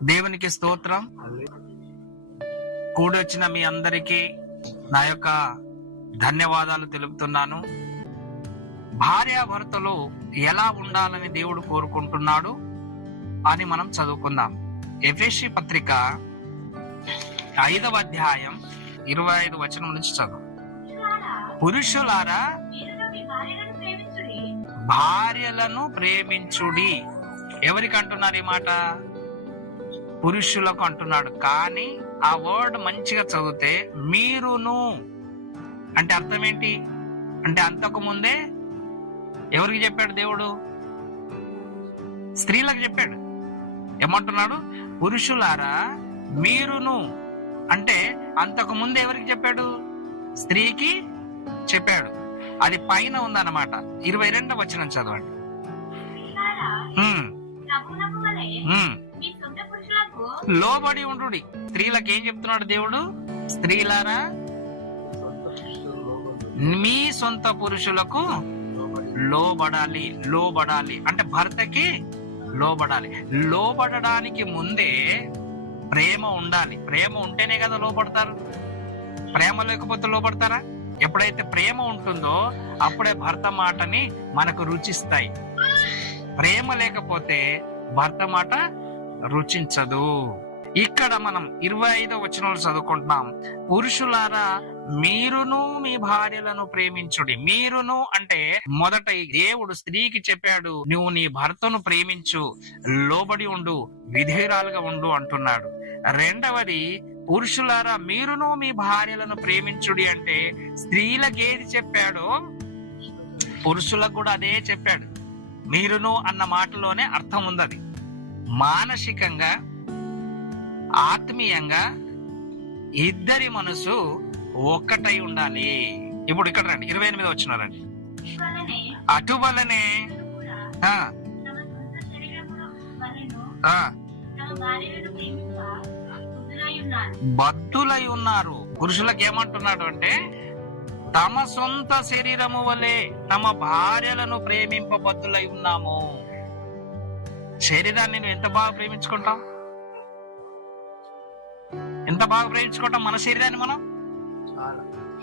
దేవునికి స్తోత్రం. కూడొచ్చిన మీ అందరికీ నా యొక్క ధన్యవాదాలు తెలుపుతున్నాను. భార్యాభర్తలు ఎలా ఉండాలని దేవుడు కోరుకుంటున్నాడు అని మనం చదువుకుందాం. ఎఫెసీ పత్రిక 5వ అధ్యాయం 25 వచనం నుంచి చదువు. పురుషులారా భార్యలను ప్రేమించుడి. ఎవరికి అంటున్నారు ఈ మాట? పురుషులకు అంటున్నాడు. కానీ ఆ వర్డ్ మంచిగా చదివితే మీరును అంటే అర్థం ఏంటి అంటే, అంతకు ముందే ఎవరికి చెప్పాడు దేవుడు? స్త్రీలకు చెప్పాడు. ఏమంటున్నాడు? పురుషులారా మీరును అంటే అంతకు ముందు ఎవరికి చెప్పాడు? స్త్రీకి చెప్పాడు. అది పైన ఉందన్నమాట. 22వ వచనం చదవండి. లోబడి ఉండు. స్త్రీలకు ఏం చెప్తున్నాడు దేవుడు? స్త్రీలారా మీ సొంత పురుషులకు లోబడాలి. లోబడాలి అంటే భర్తకి లోబడాలి. లోబడడానికి ముందే ప్రేమ ఉండాలి. ప్రేమ ఉంటేనే కదా లోబడతారు. ప్రేమ లేకపోతే లోబడతారా? ఎప్పుడైతే ప్రేమ ఉంటుందో అప్పుడే భర్త మాటని మనకు రుచిస్తాయి. ప్రేమ లేకపోతే భర్త మాట రుచించదు. ఇక్కడ మనం 25వ వచనంలో చదువుకుంటున్నాం. పురుషులారా మీరును మీ భార్యలను ప్రేమించుడి. మీరును అంటే మొదట దేవుడు స్త్రీకి చెప్పాడు, నువ్వు నీ భర్తను ప్రేమించు, లోబడి ఉండు, విధేయురాలుగా ఉండు అంటున్నాడు. రెండవది, పురుషులారా మీరును మీ భార్యలను ప్రేమించుడి అంటే స్త్రీలకు ఏది చెప్పాడో పురుషులకు కూడా అదే చెప్పాడు. మీరును అన్న మాటలోనే అర్థం ఉంది. అది మానసికంగా ఆత్మీయంగా ఇద్దరి మనసు ఒక్కటై ఉండాలి. ఇప్పుడు ఇక్కడ రండి, 28వ వచనం రండి. అటువలనే బద్ధులై ఉన్నారు. పురుషులకు ఏమంటున్నాడు అంటే, తమ సొంత శరీరము వలె తమ భార్యలను ప్రేమింపబద్ధులై ఉన్నాము. శరీరాన్ని నువ్వు ఎంత బాగా ప్రేమించుకుంటావు? ఎంత బాగా ప్రేమించుకుంటాం మన శరీరాన్ని?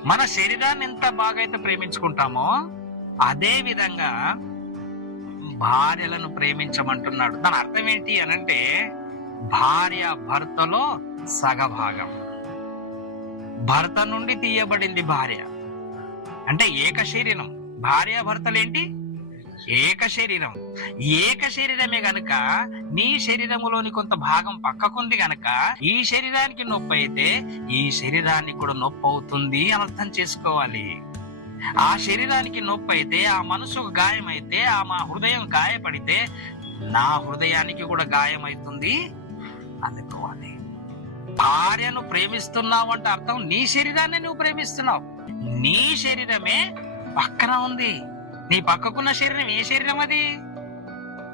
మన శరీరాన్ని ఎంత బాగా అయితే ప్రేమించుకుంటామో అదే విధంగా భార్యలను ప్రేమించమంటున్నాడు. దాని అర్థం ఏంటి అనంటే, భార్య భర్తలో సగభాగం. భర్త నుండి తీయబడింది భార్య అంటే ఏక శరీరం. భార్య భర్తలేంటి? ఏక శరీరం. ఏక శరీరమే గనక నీ శరీరములోని కొంత భాగం పక్కకుంది గనక ఈ శరీరానికి నొప్పి అయితే ఈ శరీరానికి కూడా నొప్పి అవుతుంది అని అర్థం చేసుకోవాలి. ఆ శరీరానికి నొప్పి అయితే, ఆ మనసుకు గాయం అయితే, ఆ మా హృదయం గాయపడితే నా హృదయానికి కూడా గాయం అవుతుంది అనుకోవాలి. భార్యను ప్రేమిస్తున్నావు అంటే అర్థం నీ శరీరాన్ని నువ్వు ప్రేమిస్తున్నావు. నీ శరీరమే పక్కన ఉంది. నీ పక్కకున్న శరీరం ఏ శరీరం? అది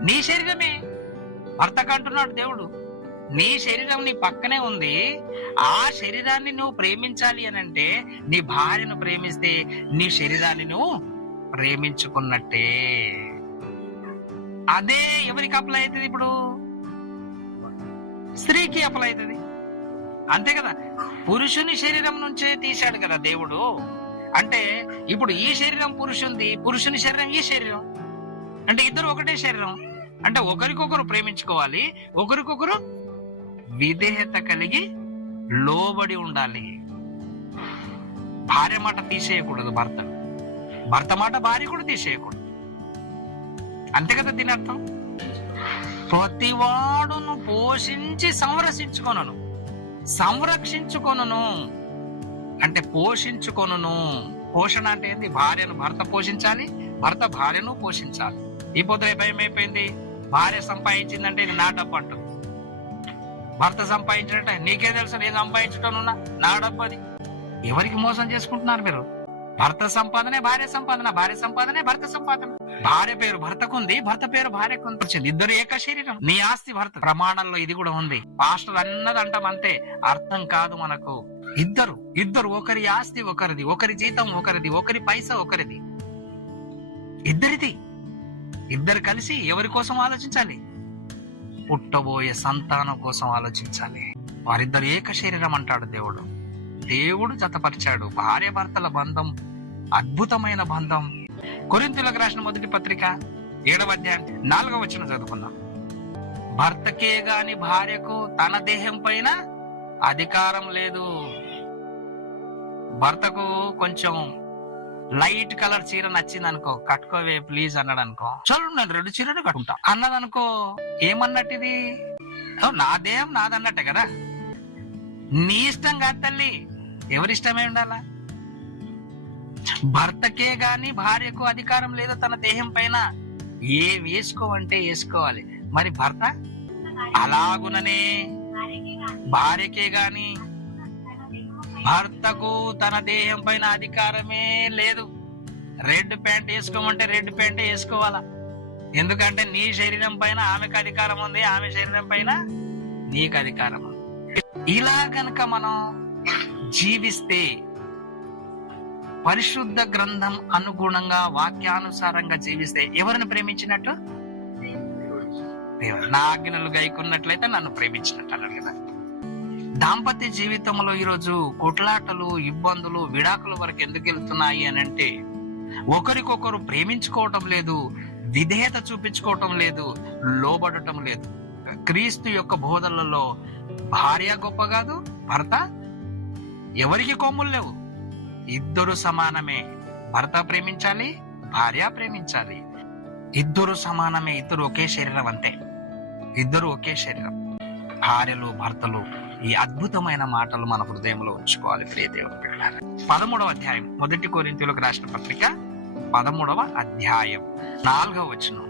నీ శరీరమే. భర్తకు అంటున్నాడు దేవుడు, నీ శరీరం నీ పక్కనే ఉంది. ఆ శరీరాన్ని నువ్వు ప్రేమించాలి అని అంటే నీ భార్యను ప్రేమిస్తే నీ శరీరాన్ని నువ్వు ప్రేమించుకున్నట్టే. అదే ఎవరికి అప్లై అవుతుంది? ఇప్పుడు స్త్రీకి అప్లై అవుతుంది. అంతే కదా. పురుషుని శరీరం నుంచే తీశాడు కదా దేవుడు. అంటే ఇప్పుడు ఈ శరీరం పురుషుంది, పురుషుని శరీరం ఈ శరీరం. అంటే ఇద్దరు ఒకటే శరీరం. అంటే ఒకరికొకరు ప్రేమించుకోవాలి, ఒకరికొకరు విధేయత కలిగి లోబడి ఉండాలి. భార్య మాట తీసేయకూడదు భర్త, భర్త మాట భార్య కూడా తీసేయకూడదు. అంతే కదా దీని అర్థం. ప్రతివాడును పోషించి సంరక్షించుకొనను. సంరక్షించుకొనను అంటే పోషించుకొనను. పోషణ అంటే ఏంది? భార్యను భర్త పోషించాలి, భర్త భార్యను పోషించాలి. ఈ పొద్దు భయం అయిపోయింది. భార్య సంపాదించిందంటే ఇది నా డబ్బు అంటుంది, భర్త సంపాదించినట్టే నీకే తెలుసు నేను సంపాదించటనున్నా నా డబ్బు. అది ఎవరికి మోసం చేసుకుంటున్నారు మీరు? భర్త సంపాదనే భార్య సంపాదన, భార్య సంపాదనే భర్త సంపాదన. భార్య పేరు భర్తకుంది, భర్త పేరు భార్యకు వచ్చింది. ఇద్దరు ఏక శరీరం. నీ ఆస్తి భర్త. ప్రమాణంలో ఇది కూడా ఉంది. పాస్టర్ అన్నది అంటాం అంతే, అర్థం కాదు మనకు. ఇద్దరు ఒకరి ఆస్తి ఒకరిది, ఒకరి జీతం ఒకరిది, ఒకరి పైసా ఒకరిది. ఇద్దరిది. ఇద్దరు కలిసి ఎవరి కోసం ఆలోచించాలి? పుట్టబోయే సంతానం కోసం ఆలోచించాలి. వారిద్దరు ఏక శరీరం అంటాడు దేవుడు. దేవుడు జతపరిచాడు. భార్య భర్తల బంధం అద్భుతమైన బంధం. కొరింథీయులకు రాసిన మొదటి పత్రిక 7వ అధ్యాయం 4వ వచనం చదువుకుందాం. భర్తకే గాని భార్యకు తన దేహం పైన అధికారం లేదు. భర్తకు కొంచెం లైట్ కలర్ చీర నచ్చింది అనుకో, కట్టుకోవే ప్లీజ్ అన్నాడు అనుకో, చలో నేను 2 చీరలు కట్టుకుంటా అన్నది అనుకో, ఏమన్నట్టు ఇది? నా దేహం నాదన్నట్టే కదా. నీ ఇష్టం కాదు తల్లి, ఎవరిష్టమే ఉండాలా? భర్తకే గాని భార్యకు అధికారం లేదు తన దేహం పైన. ఏ వేసుకోవంటే వేసుకోవాలి. మరి భర్త అలాగుననే భార్యకే గాని భర్తకు తన దేహం పైన అధికారమే లేదు. రెడ్ ప్యాంట్ వేసుకోమంటే రెడ్ ప్యాంట్ వేసుకోవాలా? ఎందుకంటే నీ శరీరం పైన ఆమెకు అధికారం ఉంది, ఆమె శరీరం పైన నీకు అధికారం ఉంది. ఇలా గనక మనం జీవిస్తే, పరిశుద్ధ గ్రంథం అనుగుణంగా వాక్యానుసారంగా జీవిస్తే ఎవరిని ప్రేమించినట్టు? నా ఆజ్ఞలు గైకున్నట్లయితే నన్ను ప్రేమించినట్టు అన్నారు కదా. దాంపత్య జీవితంలో ఈరోజు కొట్లాటలు, ఇబ్బందులు, విడాకుల వరకు ఎందుకు వెళ్తున్నాయి అని అంటే, ఒకరికొకరు ప్రేమించుకోవటం లేదు, విధేయత చూపించుకోవటం లేదు, లోబడటం లేదు. క్రీస్తు యొక్క బోధనలలో భార్య గొప్ప కాదు, భర్త ఎవరికి కొమ్ములు లేవు, ఇద్దరు సమానమే. భర్త ప్రేమించాలి, భార్య ప్రేమించాలి. ఇద్దరు సమానమే, ఇద్దరు ఒకే శరీరం, అంతే. ఇద్దరు ఒకే శరీరం. భార్యలు భర్తలు ఈ అద్భుతమైన మాటలు మన హృదయంలో ఉంచుకోవాలి. ప్రియ దేవుని బిడ్డలారా, 13వ అధ్యాయం మొదటి కొరింథీయులకు రాసిన పత్రిక 13వ అధ్యాయం 4వ వచనం.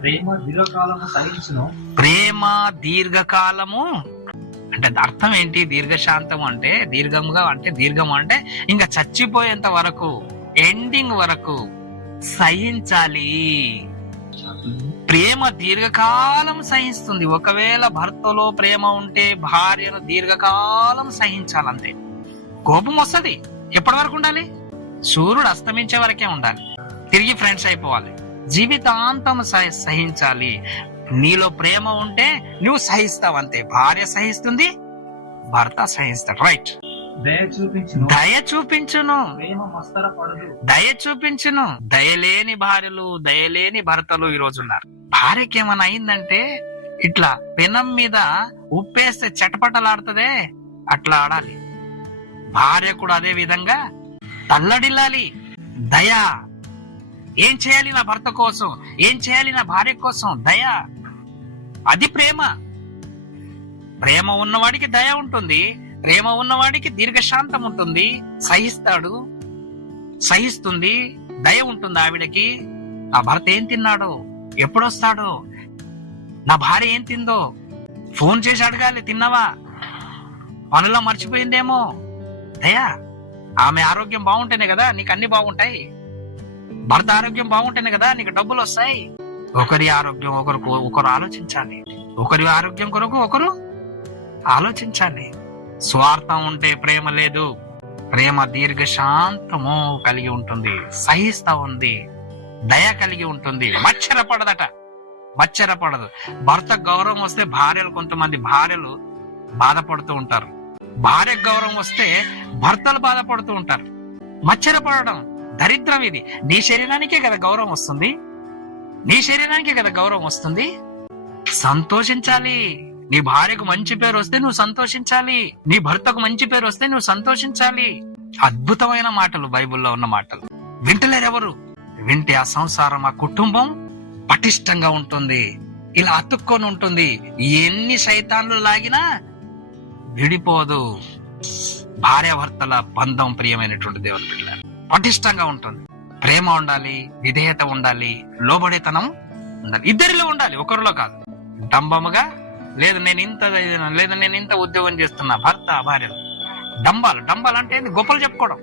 ప్రేమ దీర్ఘకాలము సహించును. ప్రేమ దీర్ఘకాలము అంటే అర్థం ఏంటి? దీర్ఘశాంతము అంటే దీర్ఘముగా అంటే దీర్ఘం అంటే ఇంకా చచ్చిపోయేంత వరకు, ఎండింగ్ వరకు సహించాలి. ప్రేమ దీర్ఘకాలం సహిస్తుంది. ఒకవేళ భర్తలో ప్రేమ ఉంటే భార్యను దీర్ఘకాలం సహించాలంతే. కోపం వస్తుంది, ఎప్పటి వరకు ఉండాలి? సూర్యుడు అస్తమించే వరకే ఉండాలి, తిరిగి ఫ్రెండ్స్ అయిపోవాలి. జీవితాంతం సహించాలి. నీలో ప్రేమ ఉంటే నువ్వు సహిస్తావు అంతే. భార్య సహిస్తుంది, భర్త సహిస్తాడు. రైట్. దయ చూపించును. దయ చూపించును. దయలేని భార్యలు, దయలేని భర్తలు ఈ రోజు ఉన్నారు. భార్యకి ఏమైనా అయిందంటే ఇట్లా పెనం మీద ఉప్పేస్తే చటపటలాడుతుందే, అట్లా ఆడాలి. భార్య కూడా అదే విధంగా తల్లడిల్లాలి. దయ. ఏం చేయాలి నా భర్త కోసం, ఏం చేయాలి నా భార్య కోసం? దయ. అది ప్రేమ. ప్రేమ ఉన్నవాడికి దయ ఉంటుంది, ప్రేమ ఉన్నవాడికి దీర్ఘశాంతం ఉంటుంది, సహిస్తాడు, సహిస్తుంది, దయ ఉంటుంది ఆవిడకి. నా భర్త ఏం తిన్నాడో, ఎప్పుడొస్తాడో, నా భార్య ఏం తిందో ఫోన్ చేసి అడగాలి, తిన్నావా, పనుల్లో మర్చిపోయిందేమో. దయ. ఆమె ఆరోగ్యం బాగుంటేనే కదా నీకు అన్ని బాగుంటాయి. భర్త ఆరోగ్యం బాగుంటేనే కదా నీకు డబ్బులు వస్తాయి. ఒకరి ఆరోగ్యం ఒకరు ఆలోచించాలి. ఒకరి ఆరోగ్యం కొరకు ఒకరు ఆలోచించాలి. స్వార్థం ఉంటే ప్రేమ లేదు. ప్రేమ దీర్ఘశాంతము కలిగి ఉంటుంది, సహిస్తా ఉంది, దయ కలిగి ఉంటుంది, మచ్చరపడదు. భర్త గౌరవం వస్తే కొంతమంది భార్యలు బాధపడుతూ ఉంటారు. భార్య గౌరవం వస్తే భర్తలు బాధపడుతూ ఉంటారు. మచ్చరపడడం దరిద్రం. ఇది నీ శరీరానికే కదా గౌరవం వస్తుంది, నీ శరీరానికే కదా గౌరవం వస్తుంది. సంతోషించాలి. నీ భార్యకు మంచి పేరు వస్తే నువ్వు సంతోషించాలి, నీ భర్తకు మంచి పేరు వస్తే నువ్వు సంతోషించాలి. అద్భుతమైన మాటలు బైబిల్లో ఉన్న మాటలు. వింటలేరెవరు? వింటే ఆ సంసారం, ఆ కుటుంబం పటిష్టంగా ఉంటుంది, ఇలా అతుక్కొని ఉంటుంది. ఎన్ని శైతాన్లు లాగినా విడిపోదు. భార్యాభర్తల బంధం ప్రియమైనటువంటి దేవుని బిడ్డలారా పటిష్టంగా ఉంటుంది. ప్రేమ ఉండాలి, విధేయత ఉండాలి, లోబడితనం ఉండాలి. ఇద్దరిలో ఉండాలి, ఒకరిలో కాదు. డంబముగా లేదు నేను ఇంత ఉద్యోగం చేస్తున్నా, భర్త భార్యలు డంబాలు అంటే గొప్పలు చెప్పుకోవడం.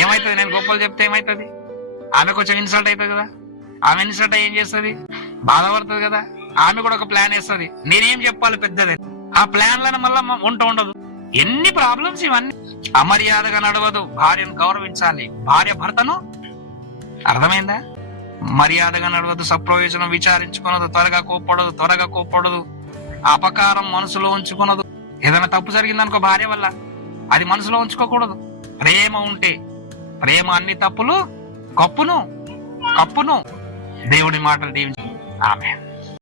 ఏమైతుంది? నేను గొప్పలు చెప్తే ఏమైతుంది? ఆమె కొంచెం ఇన్సల్ట్ అవుతుంది కదా. ఆమె ఇన్సల్ట్ ఏం చేస్తుంది? బాధపడుతుంది కదా. ఆమె కూడా ఒక ప్లాన్ వేస్తుంది, నేనేం చెప్పాలి పెద్దది. ఆ ప్లాన్లను మళ్ళా ఉండదు. ఎన్ని ప్రాబ్లమ్స్ ఇవన్నీ. అమర్యాదగా నడవదు. భార్యను గౌరవించాలి, భార్య భర్తను. అర్థమైందా? మర్యాదగా నడవదు, సప్రయోజనం విచారించుకున్నదు, త్వరగా కోప్పడదు, అపకారం మనసులో ఉంచుకున్నదు. ఏదైనా తప్పు జరిగిందనుకో భార్య వల్ల, అది మనసులో ఉంచుకోకూడదు. ప్రేమ ఉంటే, ప్రేమ అన్ని తప్పులు కప్పును. దేవుడి మాటలు దీవించు. ఆమేన్.